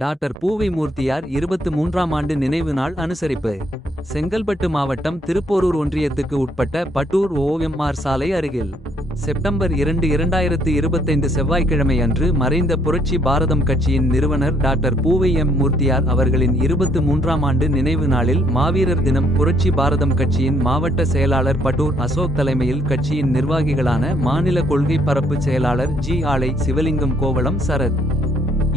Doctor பூவை மூர்த்தியார் 23ஆம் ஆண்டு நினைவு நாள் அனுசரிப்பு. செங்கல்பட்டு மாவட்டம் திருப்போரூர் ஒன்றியத்துக்கு உட்பட்ட பட்டூர் OMR சாலை அருகில் செப்டம்பர் 2, 2025 செவ்வாய்க்கிழமை அன்று மறைந்த புரட்சி பாரதம் கட்சியின் நிறுவனர் டாக்டர் பூவை மூர்த்தியார் அவர்களின் 23ஆம் ஆண்டு நினைவு நாளில் மாவீரர் தினம். புரட்சி பாரதம் கட்சியின் மாவட்ட செயலாளர் பட்டூர் அசோக் தலைமையில் கட்சியின் நிர்வாகிகளான மாநில கொள்கை பரப்பு செயலாளர் ஜி ஆலை சிவலிங்கம், கோவளம் சரத்,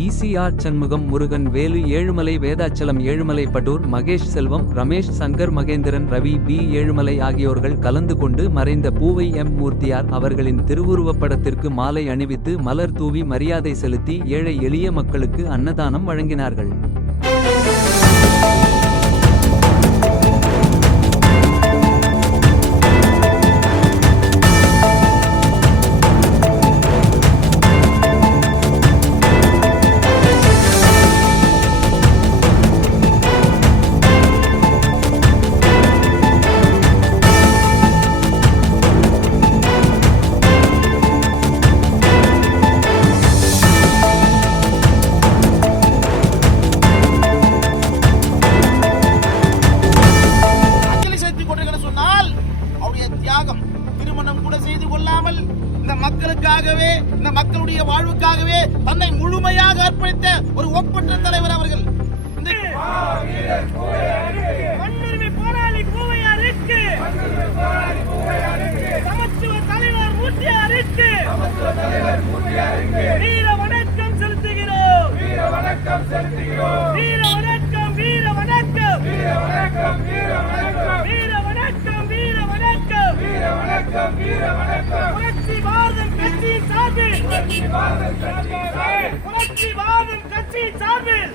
ECR சண்முகம், முருகன், வேலு, ஏழுமலை, வேதாச்சலம், ஏழுமலை, பட்டூர் மகேஷ், செல்வம், ரமேஷ், சங்கர், மகேந்திரன், ரவி, B ஏழுமலை ஆகியோர்கள் கலந்து கொண்டு மறைந்த பூவை மூர்த்தியார் அவர்களின் திருவுருவப்படத்திற்கு மாலை அணிவித்து மலர் தூவி மரியாதை செலுத்தி ஏழை எளிய மக்களுக்கு அன்னதானம் வழங்கினார்கள். தியாகம் திருமணம் கூட செய்து கொள்ளாமல் இந்த மக்களுக்காகவே, இந்த மக்களுடைய வாழ்வுக்காகவே தன்னை முழுமையாக அர்ப்பணித்த ஒரு ஒப்பற்ற தலைவர் அவர்கள். மண்ணுரிமை போராளி பூவையாருக்கு, சமத்துவ தலைவர் மூர்த்தியாருக்கு வீர வணக்கம் செலுத்துகிறோம். வீர வணக்கம் செலுத்துகிறோம். வீர வணக்கம், வீர வணக்கம், வீர வணக்கம், வீர வணக்கம், வீர வணக்கம், வீர வணக்கம், வீர வணக்கம், வீர வணக்கம். புரட்சி பாரதம் கட்சியின் சார்பில், புரட்சி பாரதம் கட்சியின் சார்பில், புரட்சி பாரதம் கட்சியின் சார்பில்.